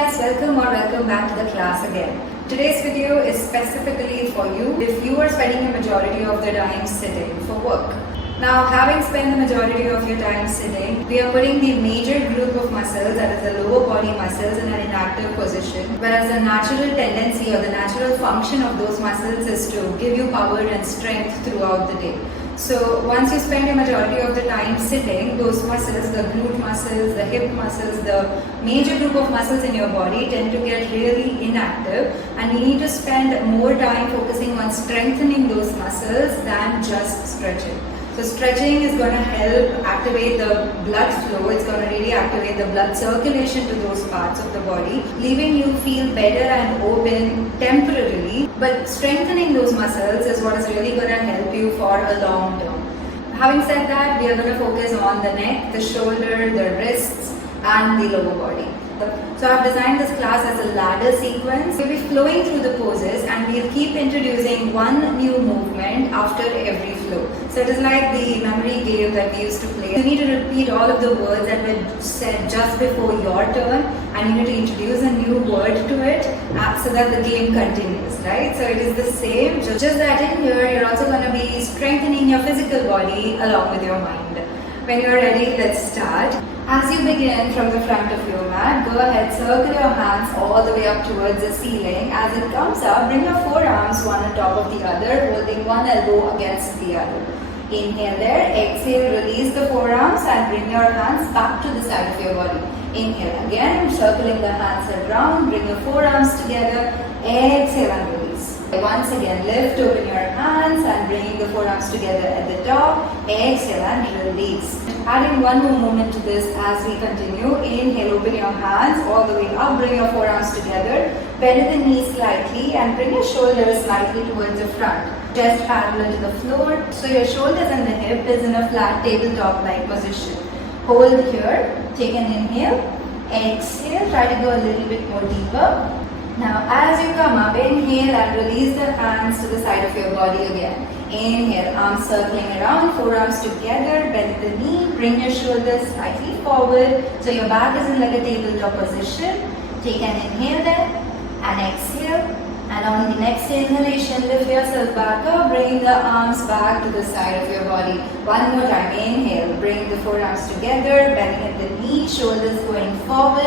guys, welcome back to the class again. Today's video is specifically for you if you are spending a majority of the time sitting for work. Now, having spent the majority of your time sitting, we are putting the major group of muscles, that is the lower body muscles, in an inactive position, whereas the natural tendency or the natural function of those muscles is to give you power and strength throughout the day. So once you spend a majority of the time sitting, those muscles, the glute muscles, the hip muscles, the major group of muscles in your body tend to get really inactive, and you need to spend more time focusing on strengthening those muscles than just stretching. So stretching is going to help activate the blood flow, it's going to really activate the blood circulation to those parts of the body, leaving you feel better and open temporarily. But strengthening those muscles is what is really going to help you for a long term. Having said that, we are going to focus on the neck, the shoulder, the wrists and the lower body. So I've designed this class as a ladder sequence. We'll be flowing through the poses and we'll keep introducing one new movement after every flow. So it is like the memory game that we used to play. You need to repeat all of the words that were said just before your turn, and you need to introduce a new word to it so that the game continues, right? So it is the same, just that in here you're also going to be strengthening your physical body along with your mind. When you're ready, let's start. As you begin from the front of your mat, go ahead, circle your hands all the way up towards the ceiling. As it comes up, bring your forearms one on top of the other, holding one elbow against the other. Inhale there, exhale, release the forearms and bring your hands back to the side of your body. Inhale again, circling the hands around, bring your forearms together, exhale and release. Once again, lift, open your hands and bringing the forearms together at the top, exhale and release. Adding one more movement to this as we continue. Inhale, open your hands all the way up, bring your forearms together, bend the knees slightly and bring your shoulders slightly towards the front. Chest parallel to the floor, so your shoulders and the hip is in a flat tabletop-like position. Hold here, take an inhale, exhale, try to go a little bit more deeper. Now as you come up, inhale and release the hands to the side of your body again. Inhale, arms circling around, forearms together, bend the knee, bring your shoulders slightly forward so your back is in like a tabletop position. Take an inhale there and exhale. And on the next inhalation, lift yourself back up, bring the arms back to the side of your body. One more time, inhale, bring the forearms together, bending at the knee, shoulders going forward.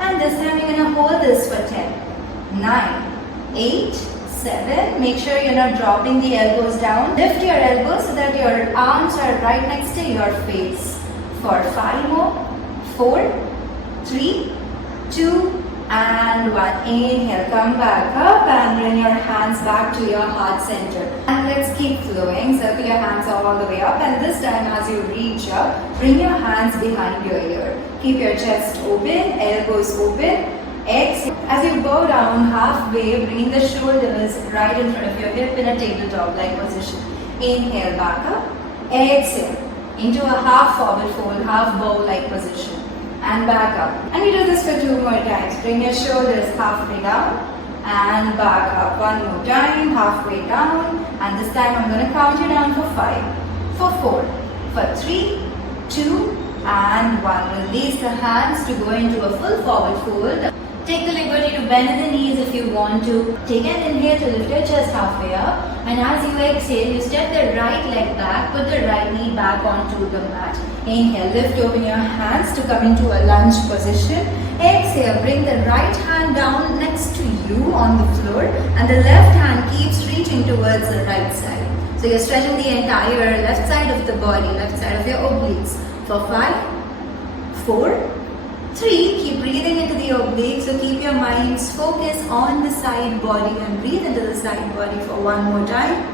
And this time you're going to hold this for 10, 9, 8, 7. Make sure you're not dropping the elbows down. Lift your elbows so that your arms are right next to your face. For 5 more, 4, 3, 2, and 1. Inhale, come back up and bring your hands back to your heart center. And let's keep flowing. Circle your hands all the way up, and this time as you reach up, bring your hands behind your ear. Keep your chest open, elbows open. Exhale. As you bow down halfway, bringing the shoulders right in front of your hip in a tabletop-like position. Inhale, back up. Exhale into a half forward fold, half bow-like position. And back up. And you do this for 2 more times. Bring your shoulders halfway down and back up. One more time, halfway down. And this time I'm going to count you down for 5, for 4, for 3, 2, and 1. Release the hands to go into a full forward fold. Take the liberty to bend the knees if you want to. Take an inhale to lift your chest halfway up. And as you exhale, you step the right leg back, put the right knee back onto the mat. Inhale, lift, open your hands to come into a lunge position. Exhale, bring the right hand down next to you on the floor. And the left hand keeps reaching towards the right side. So you're stretching the entire left side of the body, left side of your obliques. For 5, 4, 3, keep breathing into the obliques, so keep your minds focused on the side body and breathe into the side body for 1 more time.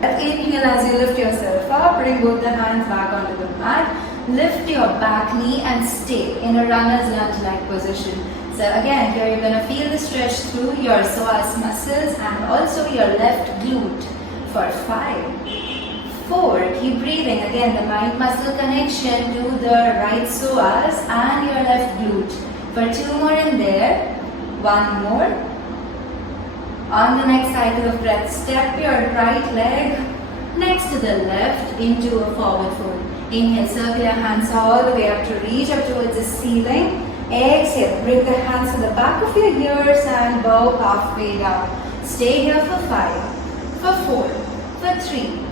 Inhale as you lift yourself up, bring both the hands back onto the mat, lift your back knee and stay in a runner's lunge-like position. So again, here you're going to feel the stretch through your psoas muscles and also your left glute. For 5, 4, keep breathing. Again, the mind muscle connection to the right psoas and your left glute. For 2 more in there. 1 more. On the next cycle of breath, step your right leg next to the left into a forward fold. Inhale, circle your hands all the way up to reach up towards the ceiling. Exhale, bring the hands to the back of your ears and bow halfway down. Stay here for 5, for 4, for 3,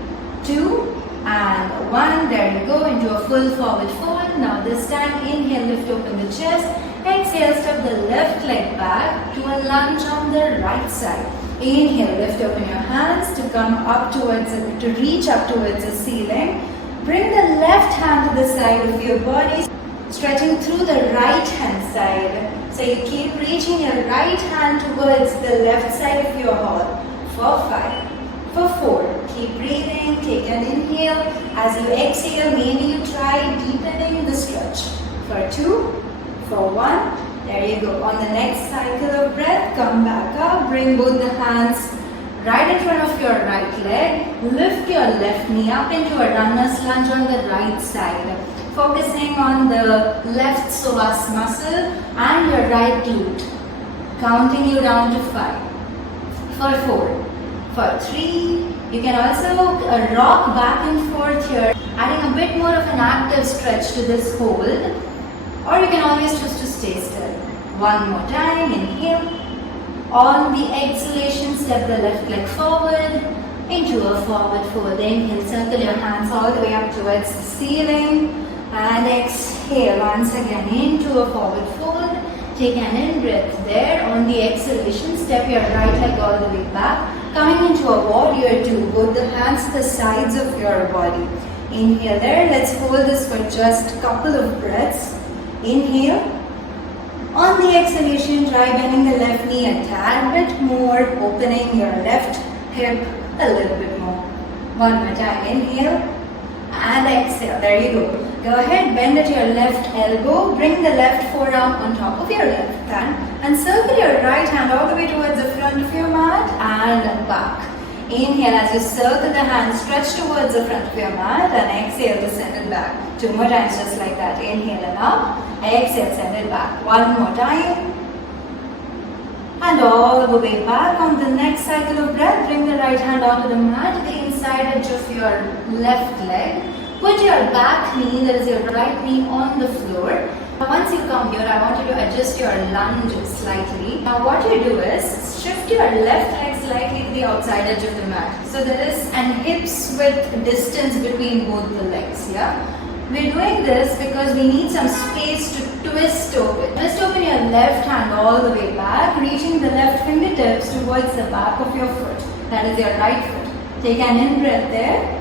2 and 1. There you go, into a full forward fold. Now this time, inhale, lift open the chest. Exhale, step the left leg back to a lunge on the right side. Inhale, lift open your hands to come up towards, to reach up towards the ceiling. Bring the left hand to the side of your body, stretching through the right hand side. So you keep reaching your right hand towards the left side of your hall. For 5, for 4, keep breathing, take an inhale. As you exhale, maybe you try deepening the stretch. For 2, for 1, there you go. On the next cycle of breath, come back up, bring both the hands right in front of your right leg. Lift your left knee up into a runner's lunge on the right side, focusing on the left psoas muscle and your right glute. Counting you down to 5, for 4, for 3. You can also rock back and forth here, adding a bit more of an active stretch to this hold, or you can always choose to stay still. One more time, inhale. On the exhalation, step the left leg forward into a forward fold. Inhale, circle your hands all the way up towards the ceiling. And exhale once again into a forward fold. Take an in-breath there. On the exhalation, step your right leg all the way back. Coming into a warrior two, both the hands to the sides of your body. Inhale there. Let's hold this for just a couple of breaths. Inhale. On the exhalation, try bending the left knee a tad bit more, opening your left hip a little bit more. One more time. Inhale and exhale. There you go. Go ahead, bend at your left elbow, bring the left forearm on top of your left hand and circle your right hand all the way towards the front of your mat and back. Inhale as you circle the hand, stretch towards the front of your mat and exhale to send it back. 2 more times just like that. Inhale and up, exhale, send it back. 1 more time. And all the way back. On the next cycle of breath, bring the right hand onto the mat, the inside edge of your left leg. Put your back knee, that is your right knee, on the floor. Once you come here, I want you to adjust your lunge slightly. Now what you do is shift your left leg slightly to the outside edge of the mat. So there is an hips width distance between both the legs. Yeah, we're doing this because we need some space to twist open. Twist open your left hand all the way back, reaching the left fingertips towards the back of your foot. That is your right foot. Take an in-breath there.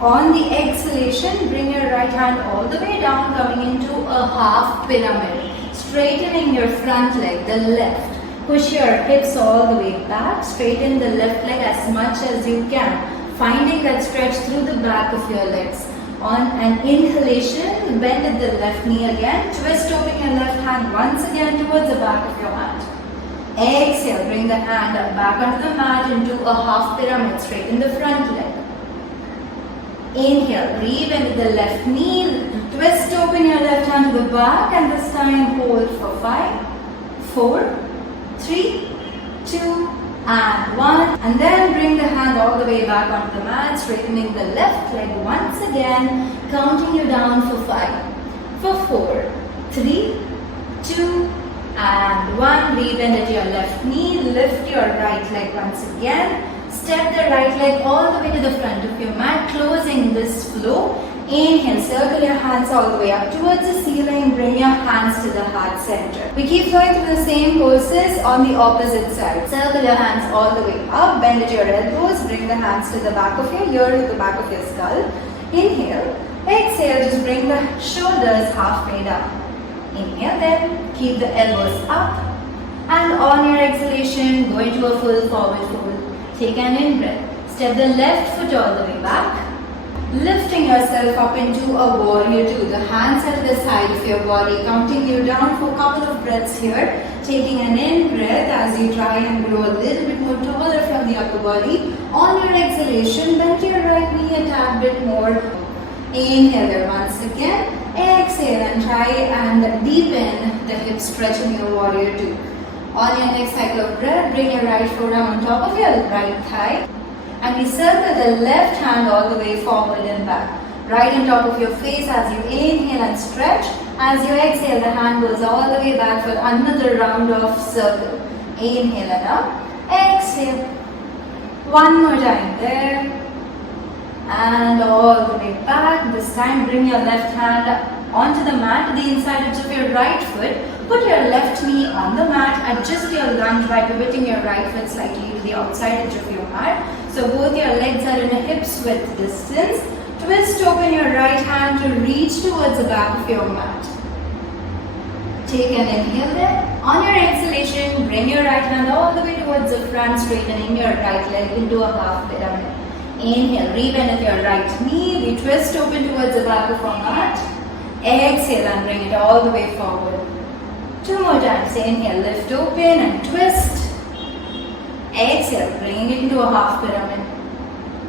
On the exhalation, bring your right hand all the way down, coming into a half pyramid. Straightening your front leg, the left. Push your hips all the way back. Straighten the left leg as much as you can, finding that stretch through the back of your legs. On an inhalation, bend at the left knee again. Twist open your left hand once again towards the back of your mat. Exhale, bring the hand back onto the mat into a half pyramid. Straighten the front leg. Inhale, breathe into the left knee, twist open your left hand to the back and this time hold for 5, 4, 3, 2 and 1. And then bring the hand all the way back onto the mat, straightening the left leg once again, counting you down for 5, for 4, 3, 2 and 1. Breathe in at your left knee, lift your right leg once again. Step the right leg all the way to the front of your mat, closing this flow. Inhale, circle your hands all the way up towards the ceiling, bring your hands to the heart center. We keep going through the same poses on the opposite side. Circle your hands all the way up, bend at your elbows, bring the hands to the back of your ear, to the back of your skull. Inhale, exhale, just bring the shoulders halfway down. Inhale then, keep the elbows up and on your exhalation, go into a full forward fold. Take an in-breath. Step the left foot all the way back. Lifting yourself up into a warrior two. The hands are to the side of your body, counting you down for a couple of breaths here. Taking an in-breath as you try and grow a little bit more taller from the upper body. On your exhalation, bend your right knee a tad bit more. Inhale there once again. Exhale and try and deepen the hip stretch in your warrior two. On your next cycle of breath, bring your right forearm on top of your right thigh. And we circle the left hand all the way forward and back. Right on top of your face as you inhale and stretch. As you exhale, the hand goes all the way back for another round of circle. Inhale and up. Exhale. One more time there. And all the way back. This time bring your left hand onto the mat, the inside edge of your right foot. Put your left knee on the mat. Adjust your lunge by pivoting your right foot slightly to the outside edge of your mat. So both your legs are in a hips width distance. Twist open your right hand to reach towards the back of your mat. Take an inhale there. On your exhalation, bring your right hand all the way towards the front, straightening your right leg into a half pyramid. Inhale, rebend with your right knee. We twist open towards the back of our mat. Exhale and bring it all the way forward. Two more times. Inhale, lift open and twist. Exhale, bringing it into a half pyramid.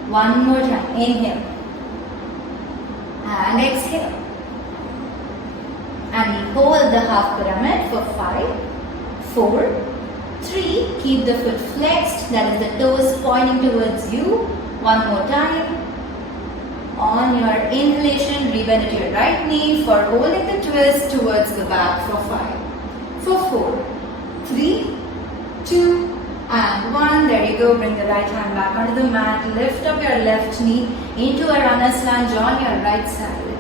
One more time. Inhale. And exhale. And we hold the half pyramid for 5, 4, 3. Keep the foot flexed. That is the toes pointing towards you. One more time. On your inhalation, rebend at your right knee for holding the twist towards the back for 5, for 4, 3, 2, and 1. There you go. Bring the right hand back onto the mat. Lift up your left knee into a runner's lunge on your right side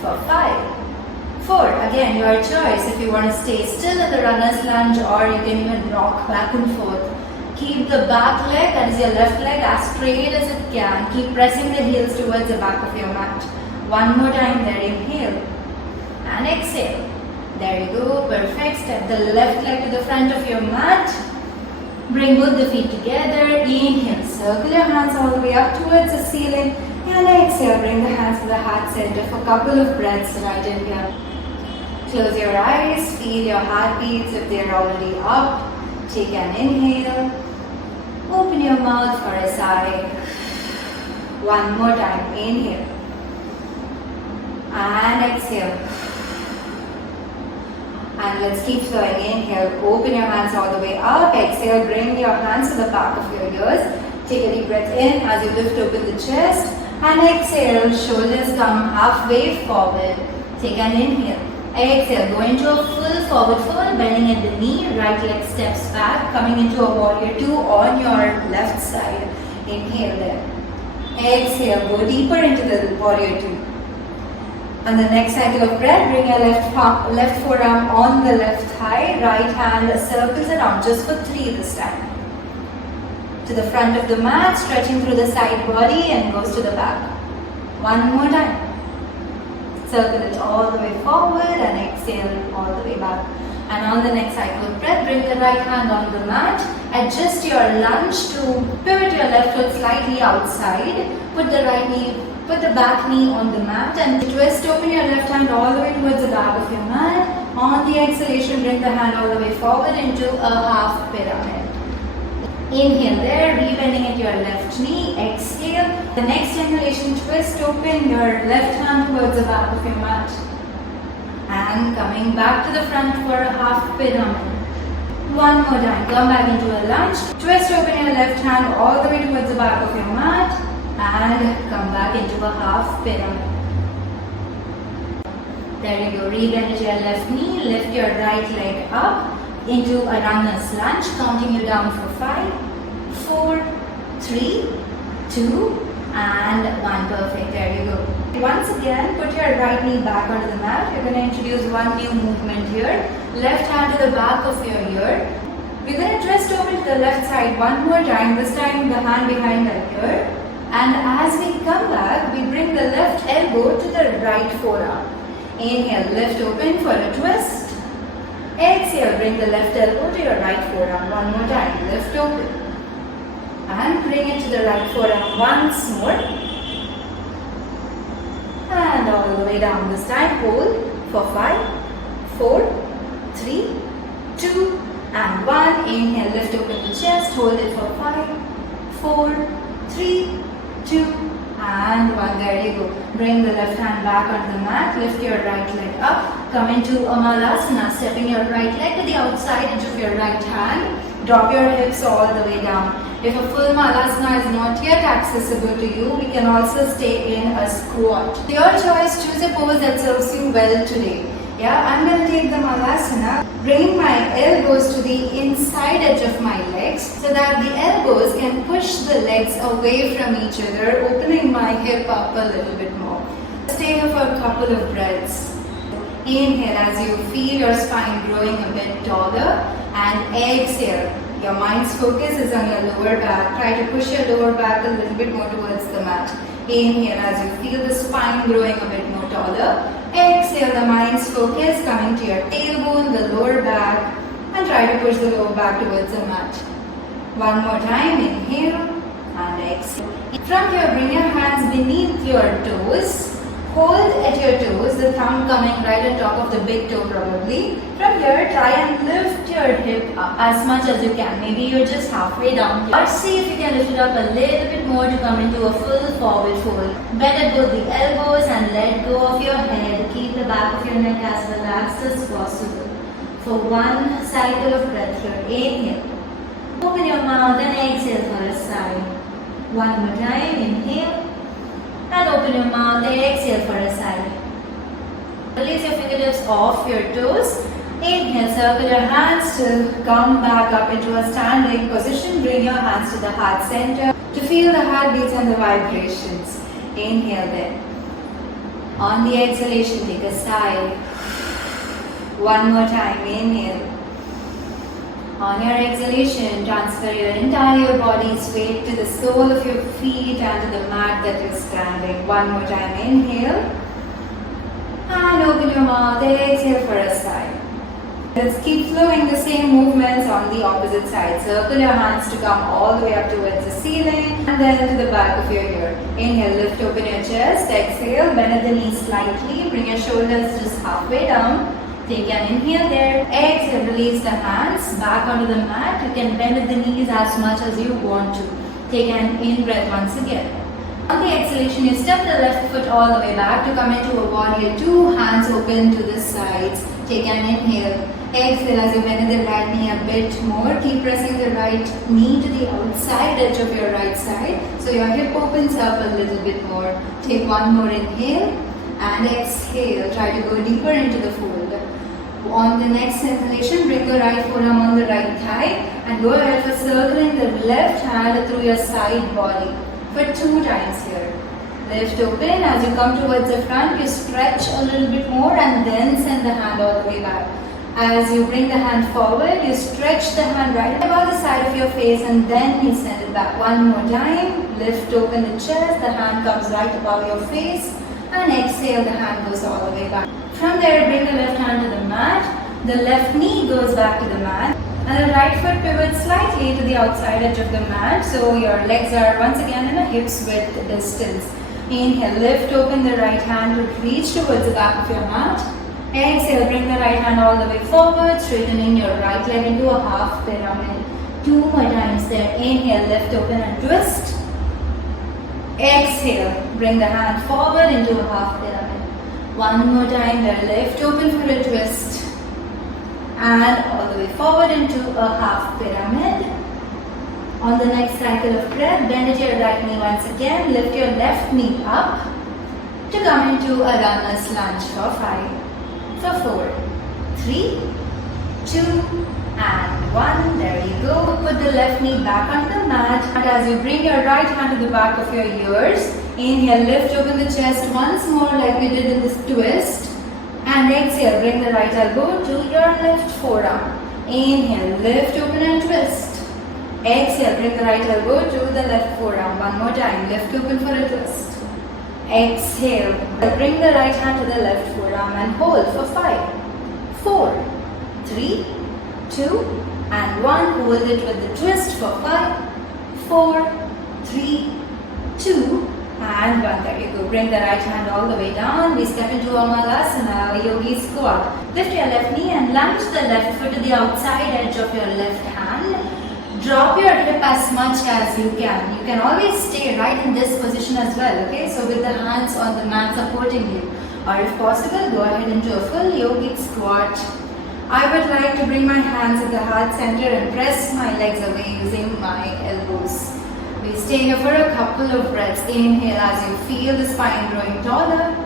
for 5, 4. Again, your choice if you want to stay still in the runner's lunge or you can even rock back and forth. Keep the back leg, that is your left leg, as straight as it can. Keep pressing the heels towards the back of your mat. One more time there. Inhale and exhale. There you go. Perfect. Step the left leg to the front of your mat. Bring both the feet together. Inhale. Circle your hands all the way up towards the ceiling. And exhale. Bring the hands to the heart center for a couple of breaths right in here. Close your eyes. Feel your heartbeats if they're already up. Take an inhale. Open your mouth for a sigh. One more time. Inhale. And exhale. And let's keep flowing. Inhale. Open your hands all the way up. Exhale. Bring your hands to the back of your ears. Take a deep breath in as you lift open the chest. And exhale. Shoulders come halfway forward. Take an inhale. Exhale. Go into a full forward fold, bending at the knee. Right leg steps back, coming into a warrior 2 on your left side. Inhale there. Exhale. Go deeper into the warrior 2. On the next cycle of breath, bring your left forearm on the left thigh. Right hand circles around just for 3 this time. To the front of the mat, stretching through the side body and goes to the back. One more time. Circle it all the way forward and exhale all the way back. And on the next cycle of breath, bring the right hand on the mat. Adjust your lunge to pivot your left foot slightly outside. Put the back knee on the mat and twist open your left hand all the way towards the back of your mat. On the exhalation, bring the hand all the way forward into a half pyramid. Inhale there, rebending at your left knee. Exhale. The next inhalation, twist open your left hand towards the back of your mat. And coming back to the front for a half pyramid. One more time. Come back into a lunge. Twist open your left hand all the way towards the back of your mat. And come back into a half pyramid. There you go. Rebend at your left knee. Lift your right leg up into a runner's lunge, counting you down for 5, 4, 3, 2, and 1. Perfect. There you go. Once again, put your right knee back onto the mat. You're going to introduce one new movement here. Left hand to the back of your ear. We're going to twist over to the left side one more time. This time the hand behind the ear. And as we come back, we bring the left elbow to the right forearm. Inhale, lift open for a twist. Exhale, bring the left elbow to your right forearm. One more time, lift open. And bring it to the right forearm once more. And all the way down this time, hold for 5, 4, 3, 2, and 1. Inhale, lift open the chest, hold it for 5, 4, 3, 2, and 1. There you go. Bring the left hand back onto the mat, lift your right leg up, come into a malasana, stepping your right leg to the outside edge of your right hand, drop your hips all the way down. If a full malasana is not yet accessible to you, we can also stay in a squat. Your choice, choose a pose that serves you well today. Yeah, I'm going to take the Malasana, bring my elbows to the inside edge of my legs so that the elbows can push the legs away from each other, opening my hip up a little bit more. Stay here for a couple of breaths. Inhale as you feel your spine growing a bit taller, and exhale. Your mind's focus is on your lower back. Try to push your lower back a little bit more towards the mat. Inhale as you feel the spine growing a bit more taller. Exhale, the mind's focus coming to your tailbone, the lower back, and try to push the lower back towards the mat. One more time, inhale and exhale. From here, bring your hands beneath your toes. Hold at your toes, the thumb coming right on top of the big toe probably. From here, try and lift your hip up as much as you can. Maybe you're just halfway down here. Or see if you can lift it up a little bit more to come into a full forward fold. Bend at both the elbows and let go of your head. Keep the back of your neck as relaxed as possible. For one cycle of breath here, inhale. Open your mouth and exhale for a sigh. One more time, inhale. And open your mouth and exhale for a sigh. Release your fingertips off your toes. Inhale, circle your hands to come back up into a standing position. Bring your hands to the heart center to feel the heartbeats and the vibrations. Inhale then. On the exhalation, take a sigh. One more time, inhale. On your exhalation, transfer your entire body's weight to the sole of your feet and to the mat that you're standing. One more time, inhale. And open your mouth, exhale for a sigh. Let's keep flowing the same movements on the opposite side. Circle your hands to come all the way up towards the ceiling and then to the back of your ear. Inhale, lift open your chest. Exhale, bend at the knees slightly. Bring your shoulders just halfway down. Take an inhale there. Exhale, release the hands back onto the mat. You can bend at the knees as much as you want to. Take an in-breath once again. On the exhalation, you step the left foot all the way back to come into a warrior two, hands open to the sides. Take an inhale. Exhale as you bend the right knee a bit more. Keep pressing the right knee to the outside edge of your right side so your hip opens up a little bit more. Take one more inhale and exhale. Try to go deeper into the fold. On the next inhalation, bring the right forearm on the right thigh and go ahead for circling the left hand through your side body for 2 times here. Lift open. As you come towards the front, you stretch a little bit more and then send the hand all the way back. As you bring the hand forward, you stretch the hand right above the side of your face and then you send it back. One more time. Lift open the chest, the hand comes right above your face and exhale, the hand goes all the way back. From there, bring the left hand to the mat, the left knee goes back to the mat and the right foot pivots slightly to the outside edge of the mat so your legs are once again in a hips width distance. Inhale, lift open the right hand to reach towards the back of your mat. Exhale, bring the right hand all the way forward, straightening your right leg into a half pyramid. 2 more times there. Inhale, lift open and twist. Exhale, bring the hand forward into a half pyramid. One more time there. Lift open for a twist. And all the way forward into a half pyramid. On the next cycle of breath, bend at your right knee once again. Lift your left knee up to come into a runner's lunge for 5. For 4, 3, 2, and 1. There you go. Put the left knee back on the mat. And as you bring your right hand to the back of your ears, inhale, lift open the chest once more like we did in this twist. And exhale, bring the right elbow to your left forearm. Inhale, lift open and twist. Exhale, bring the right elbow to the left forearm. One more time, lift open for a twist. Exhale, bring the right hand to the left forearm and hold for 5, 4, 3, 2, and 1. Hold it with the twist for 5, 4, 3, 2, and 1. There you go. Bring the right hand all the way down. We step into a Malasana, a yogi squat. Lift your left knee and lunge the left foot to the outside edge of your left hand. Drop your hip as much as you can. You can always stay right in this position as well, okay? So with the hands on the mat supporting you. Or if possible, go ahead into a full yogic squat. I would like to bring my hands at the heart center and press my legs away using my elbows. We stay here for a couple of breaths. Inhale as you feel the spine growing taller.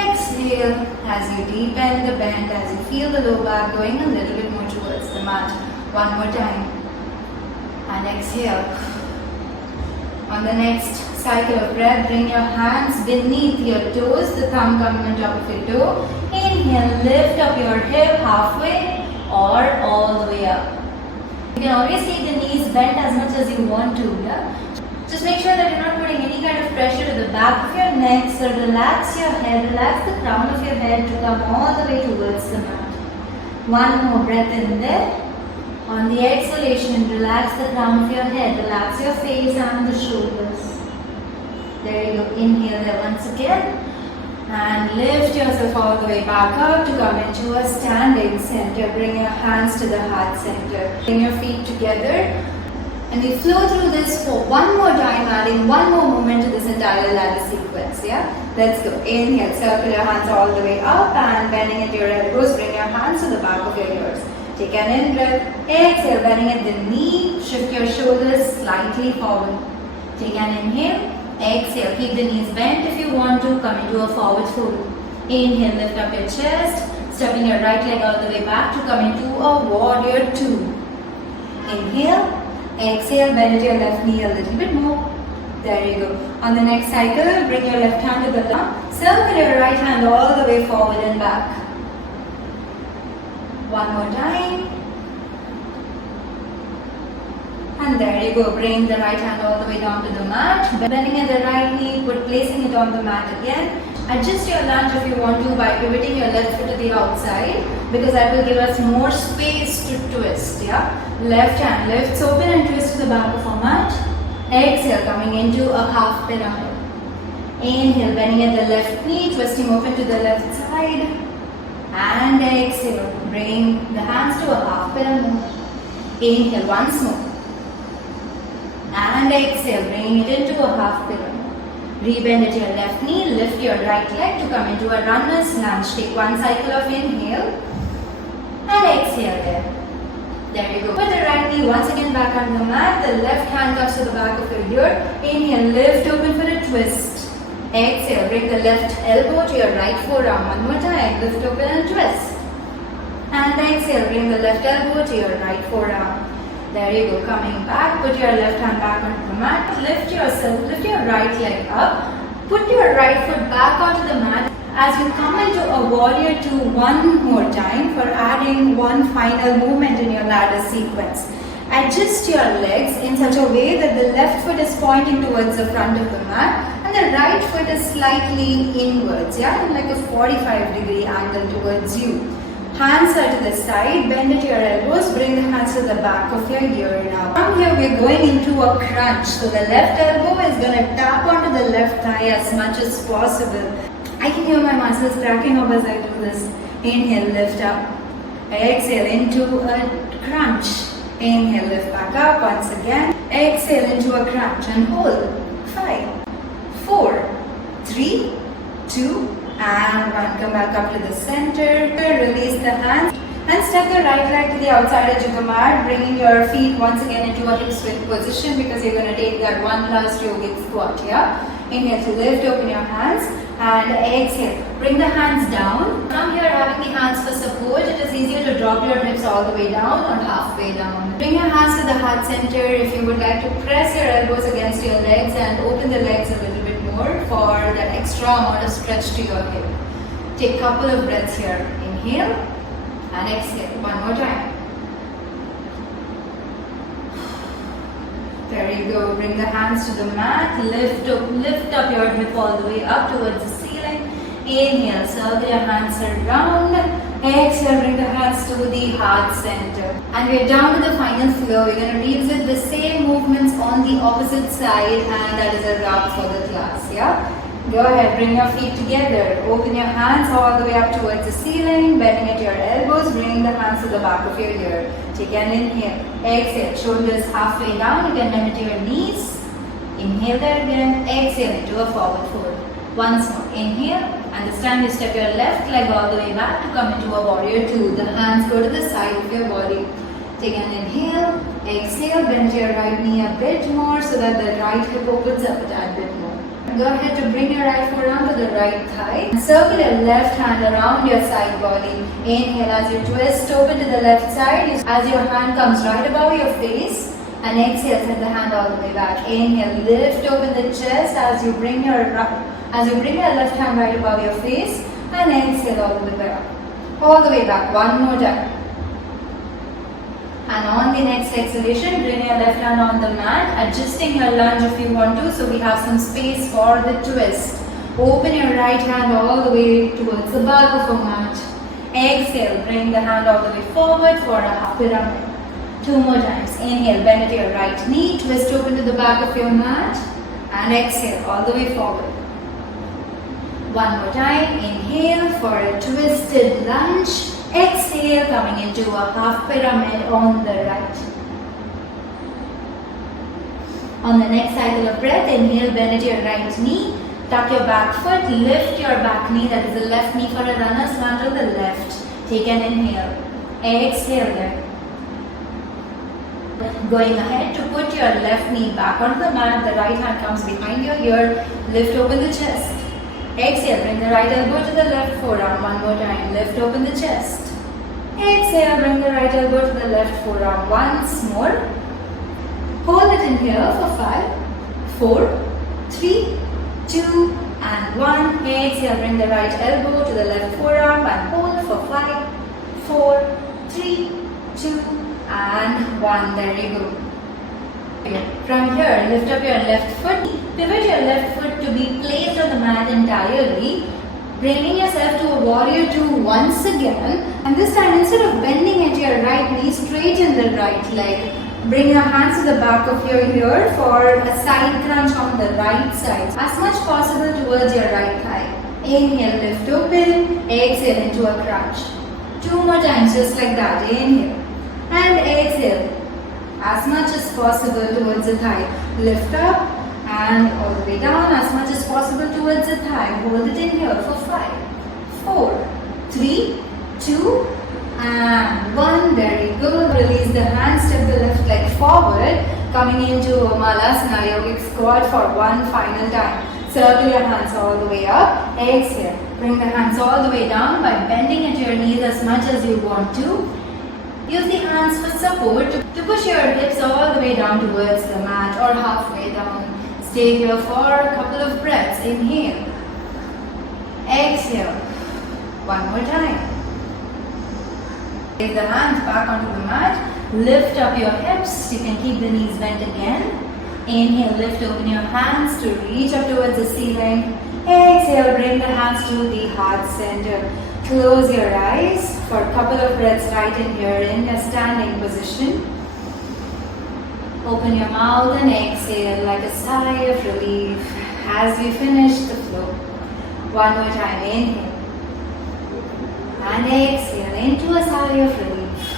Exhale as you deepen the bend, as you feel the low back going a little bit more towards the mat. One more time. And exhale. On the next cycle of breath, bring your hands beneath your toes, the thumb coming on top of your toe. Inhale, lift up your hip halfway or all the way up. You can always keep the knees bent as much as you want to. Yeah? Just make sure that you're not putting any kind of pressure to the back of your neck. So relax your head, relax the crown of your head to come all the way towards the mat. One more breath in there. On the exhalation, relax the crown of your head, relax your face and the shoulders. There you go. Inhale there once again. And lift yourself all the way back up to come into a standing center. Bring your hands to the heart center. Bring your feet together. And we flow through this for one more time, adding one more movement to this entire ladder sequence. Yeah? Let's go. Inhale, circle your hands all the way up and bending at your elbows. Bring your hands to the back of your ears. Take an in breath. Exhale, bending at the knee. Shift your shoulders slightly forward. Take an inhale. Exhale, keep the knees bent if you want to. Come into a forward fold. Inhale, lift up your chest. Stepping your right leg all the way back to come into a warrior two. Inhale. Exhale, bend your left knee a little bit more. There you go. On the next cycle, bring your left hand to the thumb. Circle your right hand all the way forward and back. One more time. And there you go. Bring the right hand all the way down to the mat. Bending at the right knee, placing it on the mat again. Adjust your lunge if you want to by pivoting your left foot to the outside, because that will give us more space to twist. Yeah. Left hand lifts open and twist to the back of our mat. Exhale, coming into a half pyramid. Inhale, bending at the left knee, twisting open to the left side. And exhale, bring the hands to a half pyramid. Inhale once more. And exhale, bring it into a half pyramid. Rebend at your left knee, lift your right leg to come into a runner's lunge. Take one cycle of inhale and exhale there. There you go. Put the right knee once again back on the mat. The left hand comes to the back of your ear. Inhale, lift open for a twist. Exhale, bring the left elbow to your right forearm. One more time, lift open and twist. And exhale, bring the left elbow to your right forearm. There you go. Coming back, put your left hand back onto the mat. Lift your right leg up. Put your right foot back onto the mat. As you come into a warrior two one more time for adding one final movement in your ladder sequence. Adjust your legs in such a way that the left foot is pointing towards the front of the mat and the right foot is slightly inwards, yeah, in like a 45-degree angle towards you. Hands are to the side, bend at your elbows, bring the hands to the back of your ear now. From here we are going into a crunch. So the left elbow is going to tap onto the left thigh as much as possible. I can hear my muscles cracking up as I do this. Inhale, lift up. Exhale into a crunch. Inhale, lift back up once again. Exhale into a crunch and hold. 5, 4, 3, 2, and 1. Come back up to the center. Release the hands and step the right leg to the outside edge of the mat, bringing your feet once again into a hip swing position because you're going to take that one last yogic squat. Yeah. Inhale to lift, open your hands and exhale. Bring the hands down. From here, having the hands for support, it is easier to drop your hips all the way down or halfway down. Bring your hands to the heart center if you would like to press your elbows against your legs and open the legs a little bit more for that extra amount of stretch to your hip. Take a couple of breaths here. Inhale and exhale. One more time. There you go. Bring the hands to the mat. Lift up your hip all the way up towards the ceiling. Inhale, circle your hands around. Exhale, bring the hands to the heart center. And we're down to the final flow. We're going to revisit the same movements on the opposite side, and that is a wrap for the class. Yeah? Go ahead, bring your feet together. Open your hands all the way up towards the ceiling, bending at your elbows, bringing the hands to the back of your ear. Take an inhale. Exhale, shoulders halfway down. You can bend to your knees. Inhale there again. Exhale into a forward fold. Once more. Inhale. And this time you step your left leg all the way back to come into a warrior two. The hands go to the side of your body. Take an inhale. Exhale. Bend your right knee a bit more so that the right hip opens up a tad bit more. Go ahead to bring your right forearm to the right thigh. Circle your left hand around your side body. Inhale as you twist open to the left side. As your hand comes right above your face. And exhale, send the hand all the way back. Inhale, lift open the chest as you bring your left hand right above your face. And exhale all the way back. All the way back. One more time. And on the next exhalation, bring your left hand on the mat, adjusting your lunge if you want to, so we have some space for the twist. Open your right hand all the way towards the back of your mat. Exhale, bring the hand all the way forward for a half pyramid. 2 more times. Inhale, bend at your right knee, twist open to the back of your mat, and exhale all the way forward. 1 more time. Inhale for a twisted lunge. Exhale, coming into a half pyramid on the right. On the next cycle of breath, inhale, bend at your right knee, tuck your back foot, lift your back knee, that is the left knee for a runner's lunge to the left. Take an inhale. Exhale there. Going ahead to put your left knee back onto the mat, the right hand comes behind your ear, lift open the chest. Exhale, bring the right elbow to the left forearm. 1 more time, lift open the chest. Exhale, bring the right elbow to the left forearm. Once more. Hold it in here for 5, 4, 3, 2, and 1. Exhale, bring the right elbow to the left forearm and hold for 5, 4, 3, 2, and 1. There you go. From here, lift up your left foot. Pivot your left foot to be placed on the mat entirely. Bringing yourself to a warrior 2 once again. And this time, instead of bending at your right knee, straighten the right leg. Bring your hands to the back of your ear for a side crunch on the right side. As much possible towards your right thigh. Inhale, lift open. Exhale into a crunch. 2 more times, just like that. Inhale. And exhale. As much as possible towards the thigh. Lift up and all the way down as much as possible towards the thigh. Hold it in here for 5, 4, 3, 2, and 1. There you go. Release the hand, step the left leg forward. Coming into Malasana Yogic Squat for one final time. Circle your hands all the way up. Exhale. Bring the hands all the way down by bending at your knees as much as you want to. Use the hands for support to push your hips all the way down towards the mat or halfway down. Stay here for a couple of breaths. Inhale. Exhale. One more time. Take the hands back onto the mat. Lift up your hips. You can keep the knees bent again. Inhale, lift open your hands to reach up towards the ceiling. Exhale, bring the hands to the heart center. Close your eyes for a couple of breaths right in here in a standing position. Open your mouth and exhale like a sigh of relief as we finish the flow. One more time, inhale. And exhale into a sigh of relief.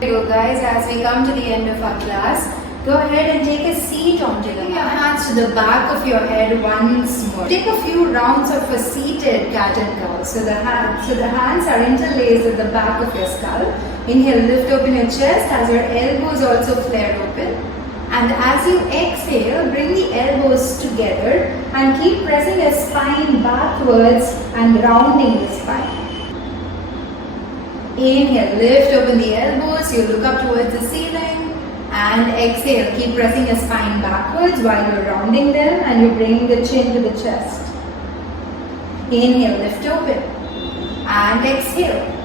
There you go guys, as we come to the end of our class, go ahead and take a seat onto the mat. Bring your hands to the back of your head once more. Take a few rounds of a seated cat and cow. So the hands are interlaced at the back of your skull. Inhale, lift open your chest as your elbows also flare open. And as you exhale, bring the elbows together and keep pressing your spine backwards and rounding the spine. Inhale, lift open the elbows, you look up towards the ceiling. And exhale, keep pressing your spine backwards while you're rounding them and you're bringing the chin to the chest. Inhale, lift open. And exhale.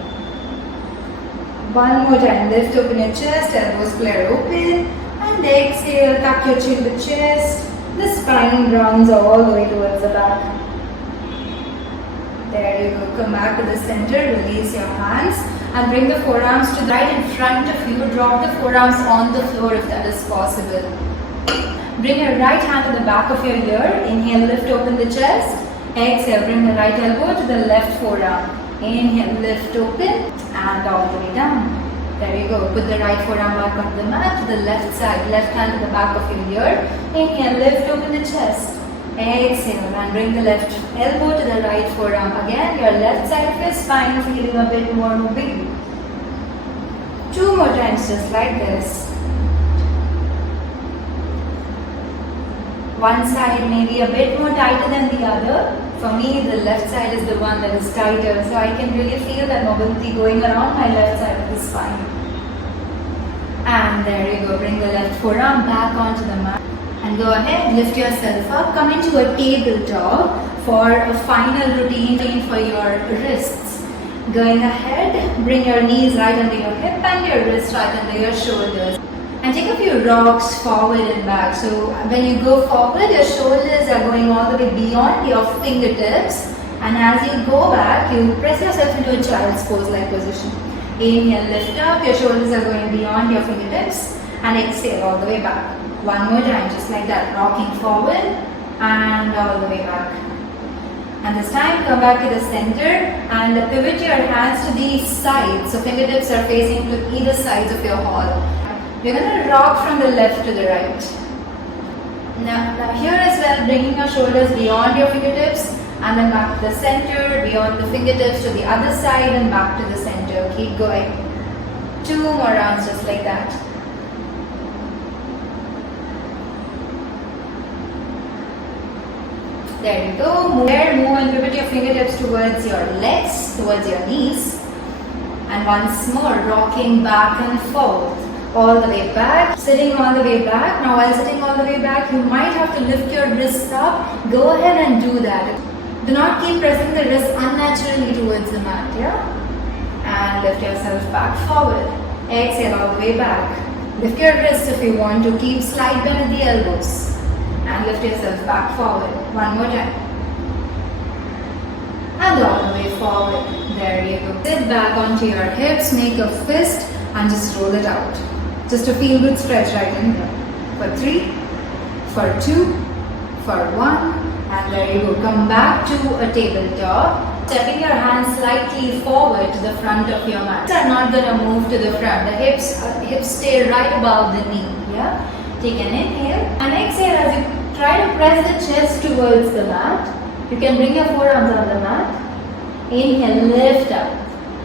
One more time, lift open your chest, elbows flare open. And exhale, tuck your chin to chest. The spine rounds all the way towards the back. There you go. Come back to the center, release your hands. And bring the forearms to the right in front of you. Drop the forearms on the floor if that is possible. Bring your right hand to the back of your ear. Inhale, lift open the chest. Exhale, bring the right elbow to the left forearm. Inhale, lift open and all the way down. There you go. Put the right forearm back on the mat to the left side. Left hand to the back of your ear. Inhale, lift open the chest. Exhale and bring the left elbow to the right forearm. Again, your left side of your spine feeling a bit more mobility. 2 more times just like this. One side may be a bit more tighter than the other. For me, the left side is the one that is tighter, so I can really feel that mobility going around my left side of the spine. And there you go, bring the left forearm back onto the mat. And go ahead, lift yourself up, come into a tabletop for a final routine for your wrists. Going ahead, bring your knees right under your hip and your wrists right under your shoulders. And take a few rocks forward and back. So when you go forward, your shoulders are going all the way beyond your fingertips. And as you go back, you press yourself into a child's pose-like position. Inhale, lift up, your shoulders are going beyond your fingertips. And exhale all the way back. One more time, just like that, rocking forward and all the way back. And this time, come back to the center and pivot your hands to the sides. So fingertips are facing to either sides of your hall. We're going to rock from the left to the right. Now here as well, bringing your shoulders beyond your fingertips and then back to the center, beyond the fingertips to the other side and back to the center. Keep going. 2 more rounds just like that. There you go. Move and pivot your fingertips towards your legs, towards your knees. And once more, rocking back and forth. All the way back, sitting all the way back. Now while sitting all the way back, you might have to lift your wrists up. Go ahead and do that. Do not keep pressing the wrists unnaturally towards the mat, yeah? And lift yourself back forward. Exhale all the way back. Lift your wrists if you want to. Keep slight bend at the elbows. And lift yourself back forward. One more time. And all the way forward. There you go. Sit back onto your hips, make a fist and just roll it out. Just a feel good stretch right in here. For 3, for 2, for 1, and there you go. Come back to a tabletop. Stepping your hands slightly forward to the front of your mat. Are not going to move to the front. The hips stay right above the knee. Yeah. Take an inhale and exhale as you try to press the chest towards the mat. You can bring your forearms on the mat. Inhale, lift up.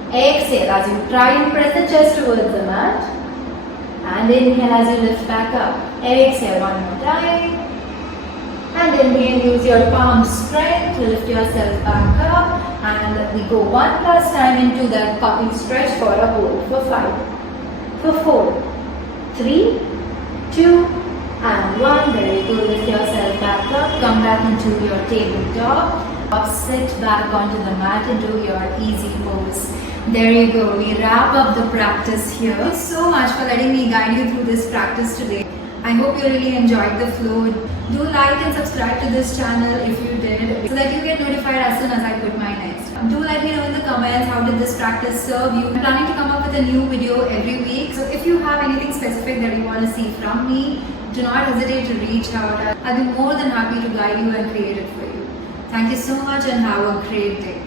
Exhale as you try and press the chest towards the mat. And inhale as you lift back up. Exhale one more time. And inhale, use your palm strength to lift yourself back up. And we go one last time into that puppy stretch for a hold. For 5, for 4, 3, 2, and 1. There you go. Lift yourself back up. Come back into your tabletop. Sit back onto the mat into your easy pose. There you go. We wrap up the practice here. Thank you so much for letting me guide you through this practice today. I hope you really enjoyed the flow. Do like and subscribe to this channel if you did, so that you get notified as soon as I put my next. Do let me know in the comments how did this practice serve you. I'm planning to come up with a new video every week. So if you have anything specific that you want to see from me, do not hesitate to reach out. I'll be more than happy to guide you and create it for you. Thank you so much and have a great day.